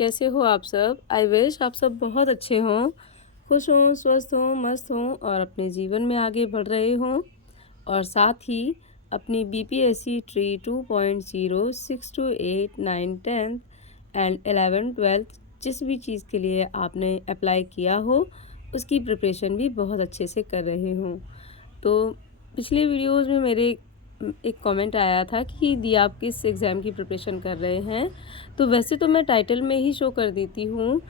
कैसे हो आप सब? आई विश आप सब बहुत अच्छे हों, खुश हों, स्वस्थ हों, मस्त हों और अपने जीवन में आगे बढ़ रहे हों और साथ ही अपनी BPSC tree 2.0 6 to 8 9 10th and 11 12th जिस भी चीज़ के लिए आपने अप्लाई किया हो, उसकी प्रिपरेशन भी बहुत अच्छे से कर रहे हों। तो पिछले वीडियोज़ में मेरे एक कमेंट आया था कि दी आप किस एग्ज़ाम की प्रिपरेशन कर रहे हैं। तो वैसे तो मैं टाइटल में ही शो कर देती हूँ,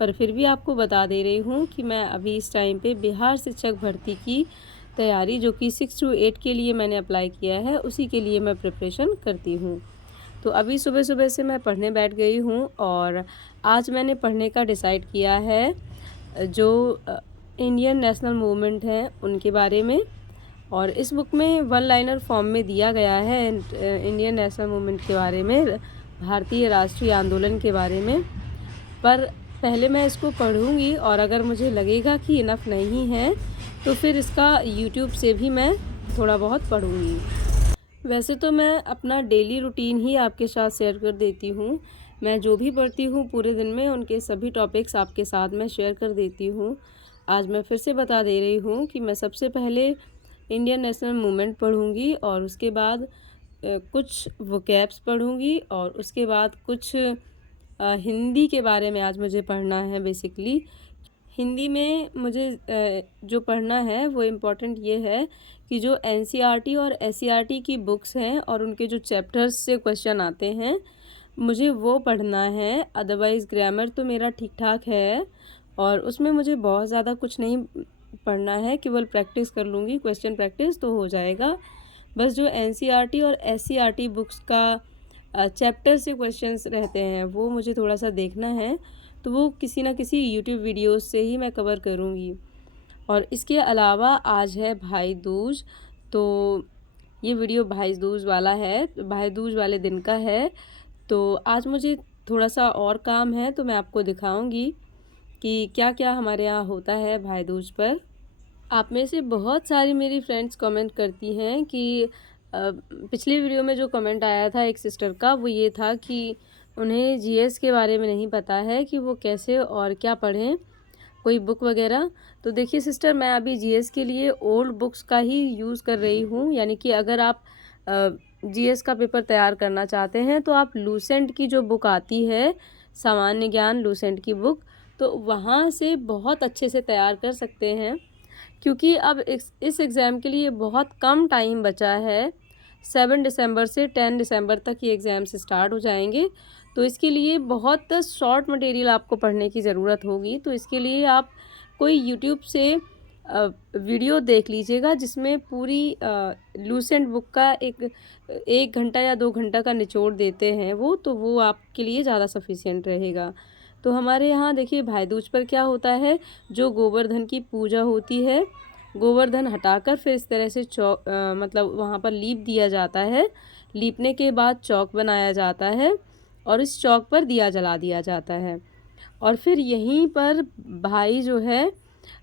पर फिर भी आपको बता दे रही हूँ कि मैं अभी इस टाइम पे बिहार शिक्षक भर्ती की तैयारी जो कि 6 टू 8 के लिए मैंने अप्लाई किया है, उसी के लिए मैं प्रिपरेशन करती हूँ। तो अभी सुबह-सुबह से मैं पढ़ने बैठ गई हूँ और आज मैंने पढ़ने का डिसाइड किया है जो इंडियन नेशनल मूवमेंट है उनके बारे में। और इस बुक में वन लाइनर फॉर्म में दिया गया है इंडियन नेशनल मूवमेंट के बारे में, भारतीय राष्ट्रीय आंदोलन के बारे में। पर पहले मैं इसको पढ़ूंगी और अगर मुझे लगेगा कि इनफ नहीं है तो फिर इसका यूट्यूब से भी मैं थोड़ा बहुत पढ़ूंगी। वैसे तो मैं अपना डेली रूटीन ही आपके साथ शेयर कर देती हूँ। मैं जो भी पढ़ती हूँ पूरे दिन में उनके सभी टॉपिक्स आपके साथ मैं शेयर कर देती हूँ। आज मैं फिर से बता दे रही हूँ कि मैं सबसे पहले इंडियन नेशनल मूवमेंट पढ़ूंगी और उसके बाद कुछ वोकैब्स पढ़ूंगी और उसके बाद कुछ हिंदी के बारे में आज मुझे पढ़ना है। बेसिकली हिंदी में मुझे जो पढ़ना है वो इम्पोर्टेंट ये है कि जो एनसीईआरटी और एससीईआरटी की बुक्स हैं और उनके जो चैप्टर्स से क्वेश्चन आते हैं मुझे वो पढ़ना है। अदरवाइज़ ग्रामर तो मेरा ठीक ठाक है और उसमें मुझे बहुत ज़्यादा कुछ नहीं पढ़ना है, केवल प्रैक्टिस कर लूँगी, क्वेश्चन प्रैक्टिस तो हो जाएगा। बस जो एनसीईआरटी और एससीईआरटी बुक्स का चैप्टर से क्वेश्चंस रहते हैं वो मुझे थोड़ा सा देखना है, तो वो किसी ना किसी यूट्यूब वीडियोस से ही मैं कवर करूँगी। और इसके अलावा आज है भाई दूज, तो ये वीडियो भाई दूज वाला है, भाई दूज वाले दिन का है। तो आज मुझे थोड़ा सा और काम है तो मैं आपको दिखाऊंगी कि क्या क्या हमारे यहाँ होता है भाई दूज पर। आप में से बहुत सारी मेरी फ्रेंड्स कमेंट करती हैं कि पिछले वीडियो में जो कमेंट आया था एक सिस्टर का वो ये था कि उन्हें जीएस के बारे में नहीं पता है कि वो कैसे और क्या पढ़ें, कोई बुक वगैरह। तो देखिए सिस्टर, मैं अभी जीएस के लिए ओल्ड बुक्स का ही यूज़ कर रही हूँ, यानी कि अगर आप जीएस का पेपर तैयार करना चाहते हैं तो आप लूसेंट की जो बुक आती है, सामान्य ज्ञान लूसेंट की बुक, तो वहाँ से बहुत अच्छे से तैयार कर सकते हैं। क्योंकि अब इस एग्ज़ाम के लिए बहुत कम टाइम बचा है, 7 दिसंबर से 10 दिसंबर तक ये एग्ज़ाम्स स्टार्ट हो जाएंगे। तो इसके लिए बहुत शॉर्ट मटेरियल आपको पढ़ने की ज़रूरत होगी। तो इसके लिए आप कोई यूट्यूब से वीडियो देख लीजिएगा जिसमें पूरी लूसेंट बुक का एक घंटा या 2 घंटा का निचोड़ देते हैं वो, तो वो आपके लिए ज़्यादा सफिशिएंट रहेगा। तो हमारे यहाँ देखिए भाई दूज पर क्या होता है, जो गोवर्धन की पूजा होती है, गोवर्धन हटाकर फिर इस तरह से मतलब वहाँ पर लीप दिया जाता है। लीपने के बाद चौक बनाया जाता है और इस चौक पर दिया जला दिया जाता है और फिर यहीं पर भाई जो है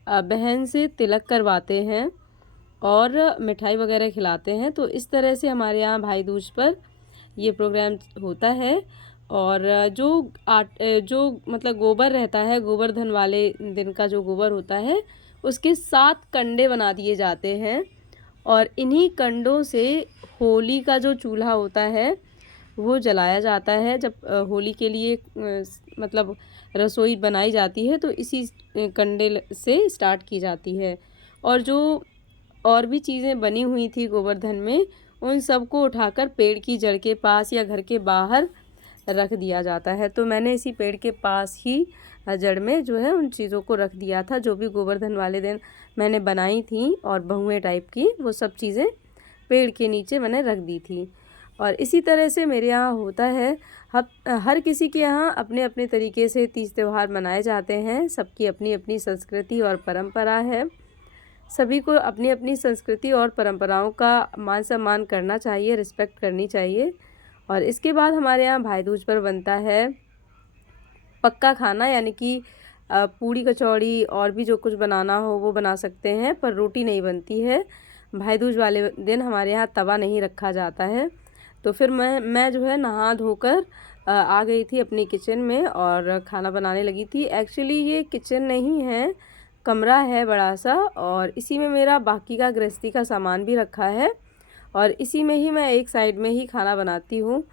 बहन से तिलक करवाते हैं और मिठाई वगैरह खिलाते हैं। तो इस तरह से हमारे यहाँ भाई दूज पर ये प्रोग्राम होता है। और जो मतलब गोबर रहता है, गोवर्धन वाले दिन का जो गोबर होता है उसके 7 कंडे बना दिए जाते हैं और इन्हीं कंडों से होली का जो चूल्हा होता है वो जलाया जाता है। जब होली के लिए मतलब रसोई बनाई जाती है तो इसी कंडे से स्टार्ट की जाती है। और जो और भी चीज़ें बनी हुई थी गोवर्धन में, उन सबको उठाकर पेड़ की जड़ के पास या घर के बाहर रख दिया जाता है। तो मैंने इसी पेड़ के पास ही जड़ में जो है उन चीज़ों को रख दिया था, जो भी गोवर्धन वाले दिन मैंने बनाई थी और बहुएं टाइप की, वो सब चीज़ें पेड़ के नीचे मैंने रख दी थी। और इसी तरह से मेरे यहाँ होता है। हर किसी के यहाँ अपने अपने तरीके से तीज त्यौहार मनाए जाते हैं, सबकी अपनी अपनी संस्कृति और परंपरा है। सभी को अपनी अपनी संस्कृति और परंपराओं का मान सम्मान करना चाहिए, रिस्पेक्ट करनी चाहिए। और इसके बाद हमारे यहाँ भाई दूज पर बनता है पक्का खाना, यानी कि पूड़ी कचौड़ी और भी जो कुछ बनाना हो वो बना सकते हैं, पर रोटी नहीं बनती है। भाई दूज वाले दिन हमारे यहाँ तवा नहीं रखा जाता है। तो फिर मैं जो है नहा धोकर आ गई थी अपनी किचन में और खाना बनाने लगी थी। एक्चुअली ये किचन नहीं है, कमरा है बड़ा सा, और इसी में मेरा बाकी का गृहस्थी का सामान भी रखा है और इसी में ही मैं एक साइड में ही खाना बनाती हूँ।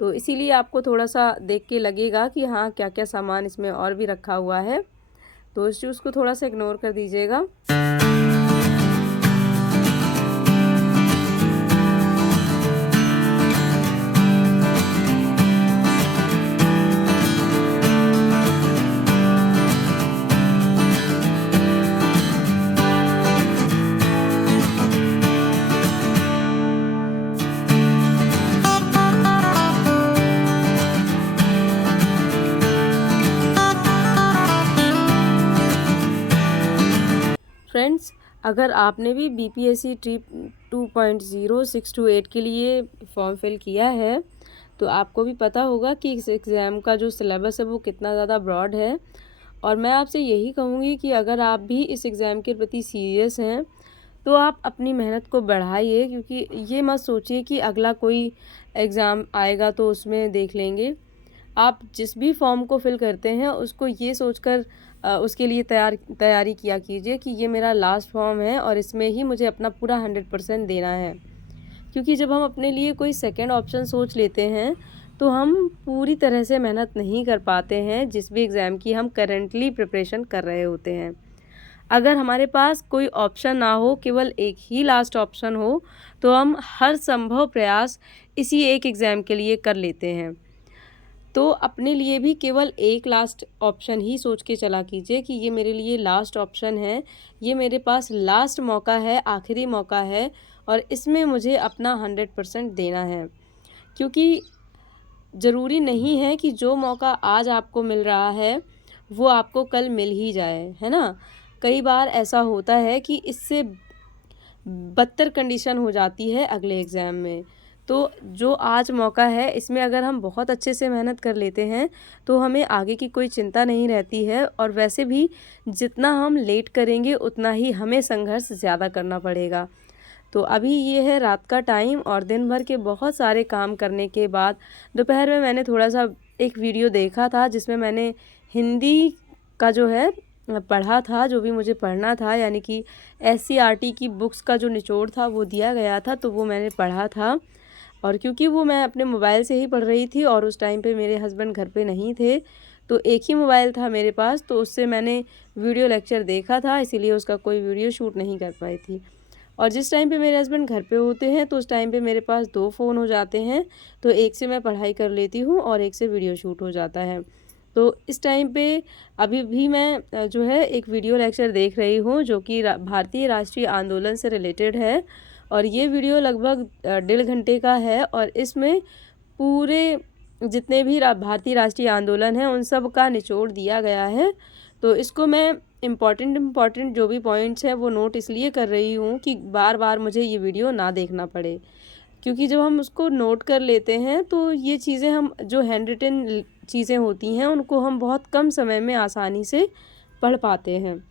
तो इसीलिए आपको थोड़ा-सा देख के लगेगा कि हाँ, क्या-क्या सामान इसमें और भी रखा हुआ है। तो इस चीज़ को थोड़ा-सा इग्नोर कर दीजिएगा। फ्रेंड्स, अगर आपने भी बीपीएससी ट्री 2.0 6 to 8 के लिए फॉर्म फिल किया है, तो आपको भी पता होगा कि इस एग्ज़ाम का जो सिलेबस है वो कितना ज़्यादा ब्रॉड है। और मैं आपसे यही कहूँगी कि अगर आप भी इस एग्ज़ाम के प्रति सीरियस हैं, तो आप अपनी मेहनत को बढ़ाइए, क्योंकि ये मत सोचिए कि अगला कोई एग्ज़ाम आएगा तो उसमें देख लेंगे। आप जिस भी फॉर्म को फिल करते हैं उसको ये सोचकर उसके लिए तैयारी किया कीजिए कि ये मेरा लास्ट फॉर्म है और इसमें ही मुझे अपना पूरा 100% देना है। क्योंकि जब हम अपने लिए कोई सेकंड ऑप्शन सोच लेते हैं तो हम पूरी तरह से मेहनत नहीं कर पाते हैं जिस भी एग्ज़ाम की हम करंटली प्रिपरेशन कर रहे होते हैं। अगर हमारे पास कोई ऑप्शन ना हो, केवल एक ही लास्ट ऑप्शन हो, तो हम हर संभव प्रयास इसी एक एग्ज़ाम के लिए कर लेते हैं। तो अपने लिए भी केवल एक लास्ट ऑप्शन ही सोच के चला कीजिए कि ये मेरे लिए लास्ट ऑप्शन है, ये मेरे पास लास्ट मौका है, आखिरी मौका है और इसमें मुझे अपना 100% देना है। क्योंकि ज़रूरी नहीं है कि जो मौका आज आपको मिल रहा है, वो आपको कल मिल ही जाए, है ना? कई बार ऐसा होता है कि इससे बदतर कंडीशन हो जाती है अगले एग्ज़ाम में। तो जो आज मौका है इसमें अगर हम बहुत अच्छे से मेहनत कर लेते हैं तो हमें आगे की कोई चिंता नहीं रहती है, और वैसे भी जितना हम लेट करेंगे उतना ही हमें संघर्ष ज़्यादा करना पड़ेगा। तो अभी ये है रात का टाइम और दिन भर के बहुत सारे काम करने के बाद दोपहर में मैंने थोड़ा-सा एक वीडियो देखा था जिसमें मैंने हिंदी का जो है पढ़ा था, जो भी मुझे पढ़ना था, यानी कि एससीईआरटी की बुक्स का जो निचोड़ था वो दिया गया था, तो वो मैंने पढ़ा था। और क्योंकि वो मैं अपने मोबाइल से ही पढ़ रही थी और उस टाइम पे मेरे हस्बैंड घर पे नहीं थे, तो एक ही मोबाइल था मेरे पास, तो उससे मैंने वीडियो लेक्चर देखा था, इसीलिए उसका कोई वीडियो शूट नहीं कर पाई थी। और जिस टाइम पे मेरे हस्बैंड घर पे होते हैं तो उस टाइम पे मेरे पास 2 फ़ोन हो जाते हैं, तो एक से मैं पढ़ाई कर लेती हूँ और एक से वीडियो शूट हो जाता है। तो इस टाइम पे अभी भी मैं जो है एक वीडियो लेक्चर देख रही हूँ जो कि भारतीय राष्ट्रीय आंदोलन से रिलेटेड है, और ये वीडियो लगभग 1.5 घंटे का है और इसमें पूरे जितने भी भारतीय राष्ट्रीय आंदोलन हैं उन सब का निचोड़ दिया गया है। तो इसको मैं इम्पॉर्टेंट जो भी पॉइंट्स हैं वो नोट इसलिए कर रही हूँ कि बार-बार मुझे ये वीडियो ना देखना पड़े। क्योंकि जब हम उसको नोट कर लेते हैं तो ये चीज़ें हम जो हैंड रिटन चीज़ें होती हैं उनको हम बहुत कम समय में आसानी से पढ़ पाते हैं।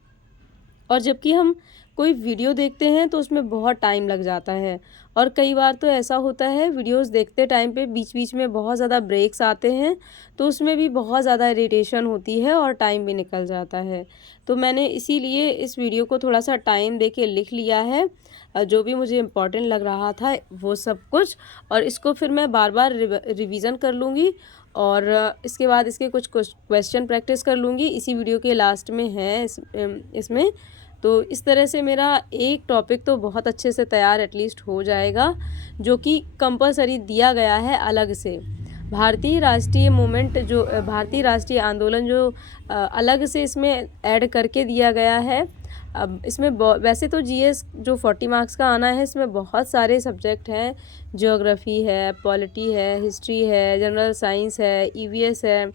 और जबकि हम कोई वीडियो देखते हैं तो उसमें बहुत टाइम लग जाता है, और कई बार तो ऐसा होता है वीडियोस देखते टाइम पे बीच-बीच में बहुत ज़्यादा ब्रेक्स आते हैं, तो उसमें भी बहुत ज़्यादा इरिटेशन होती है और टाइम भी निकल जाता है। तो मैंने इसीलिए इस वीडियो को थोड़ा-सा टाइम दे के लिख लिया है, जो भी मुझे इम्पोर्टेंट लग रहा था वो सब कुछ, और इसको फिर मैं बार-बार रिवीज़न कर लूँगी और इसके बाद इसके कुछ क्वेश्चन प्रैक्टिस कर लूँगी। इसी वीडियो के लास्ट में है इसमें। तो इस तरह से मेरा एक टॉपिक तो बहुत अच्छे से तैयार एटलीस्ट हो जाएगा, जो कि कंपल्सरी दिया गया है अलग से। भारतीय राष्ट्रीय मूवमेंट जो भारतीय राष्ट्रीय आंदोलन जो अलग से इसमें ऐड करके दिया गया है। अब इसमें वैसे तो जीएस जो 40 मार्क्स का आना है, इसमें बहुत सारे सब्जेक्ट हैं, ज्योग्राफी है, पॉलिटी है, हिस्ट्री है, जनरल साइंस है, ईवीएस है,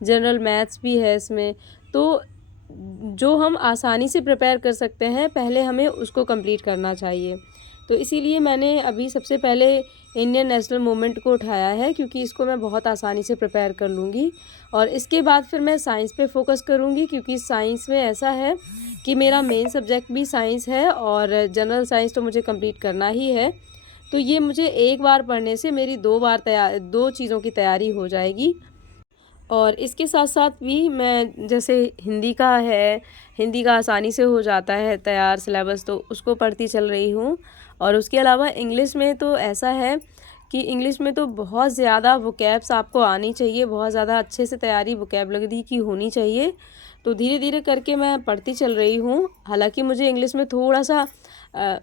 जनरल मैथ्स भी है इसमें। तो जो हम आसानी से प्रिपेयर कर सकते हैं, पहले हमें उसको कंप्लीट करना चाहिए। तो इसीलिए मैंने अभी सबसे पहले इंडियन नेशनल मूवमेंट को उठाया है, क्योंकि इसको मैं बहुत आसानी से प्रिपेयर कर लूँगी, और इसके बाद फिर मैं साइंस पे फोकस करूँगी, क्योंकि साइंस में ऐसा है कि मेरा मेन सब्जेक्ट भी साइंस है और जनरल साइंस तो मुझे कंप्लीट करना ही है। तो ये मुझे एक बार पढ़ने से मेरी 2 बार 2 चीज़ों की तैयारी हो जाएगी। और इसके साथ-साथ भी मैं जैसे हिंदी का है, हिंदी का आसानी से हो जाता है तैयार सिलेबस, तो उसको पढ़ती चल रही हूँ। और उसके अलावा इंग्लिश में तो ऐसा है कि इंग्लिश में तो बहुत ज़्यादा वोकैब्स आपको आनी चाहिए, बहुत ज़्यादा अच्छे से तैयारी वोकैबलरी की होनी चाहिए। तो धीरे-धीरे करके मैं पढ़ती चल रही हूँ। हालाँकि मुझे इंग्लिश में थोड़ा-सा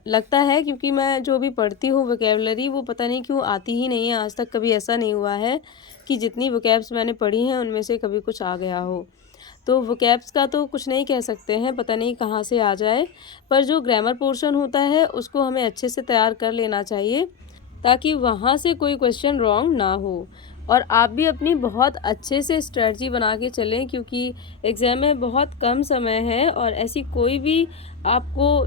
लगता है, क्योंकि मैं जो भी पढ़ती हूँ वोकैबलरी वो पता नहीं क्यों आती ही नहीं है। आज तक कभी ऐसा नहीं हुआ है कि जितनी वोकैब्स मैंने पढ़ी हैं उनमें से कभी कुछ आ गया हो। तो वोकैब्स का तो कुछ नहीं कह सकते हैं, पता नहीं कहाँ से आ जाए। पर जो ग्रामर पोर्शन होता है उसको हमें अच्छे से तैयार कर लेना चाहिए, ताकि वहाँ से कोई क्वेश्चन रॉन्ग ना हो। और आप भी अपनी बहुत अच्छे से स्ट्रेटजी बना के चलें, क्योंकि एग्ज़ाम में बहुत कम समय है और ऐसी कोई भी आपको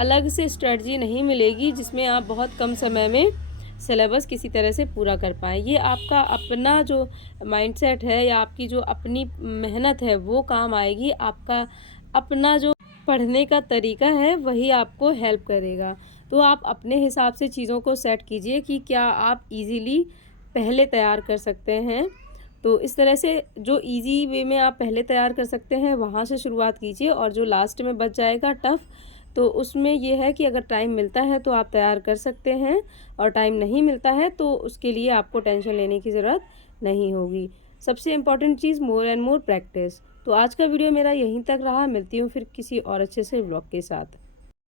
अलग से स्ट्रेटजी नहीं मिलेगी जिसमें आप बहुत कम समय में सिलेबस किसी तरह से पूरा कर पाएँ। ये आपका अपना जो माइंडसेट है या आपकी जो अपनी मेहनत है वो काम आएगी। आपका अपना जो पढ़ने का तरीका है वही आपको हेल्प करेगा। तो आप अपने हिसाब से चीज़ों को सेट कीजिए कि क्या आप ईज़िली पहले तैयार कर सकते हैं। तो इस तरह से जो ईज़ी वे में आप पहले तैयार कर सकते हैं वहाँ से शुरुआत कीजिए, और जो लास्ट में बच जाएगा टफ़, तो उसमें ये है कि अगर टाइम मिलता है तो आप तैयार कर सकते हैं, और टाइम नहीं मिलता है तो उसके लिए आपको टेंशन लेने की ज़रूरत नहीं होगी। सबसे important cheese more and more practice. तो आज का वीडियो मेरा यहीं तक रहा। मिलती हूँ फिर किसी और अच्छे से व्लॉग के साथ।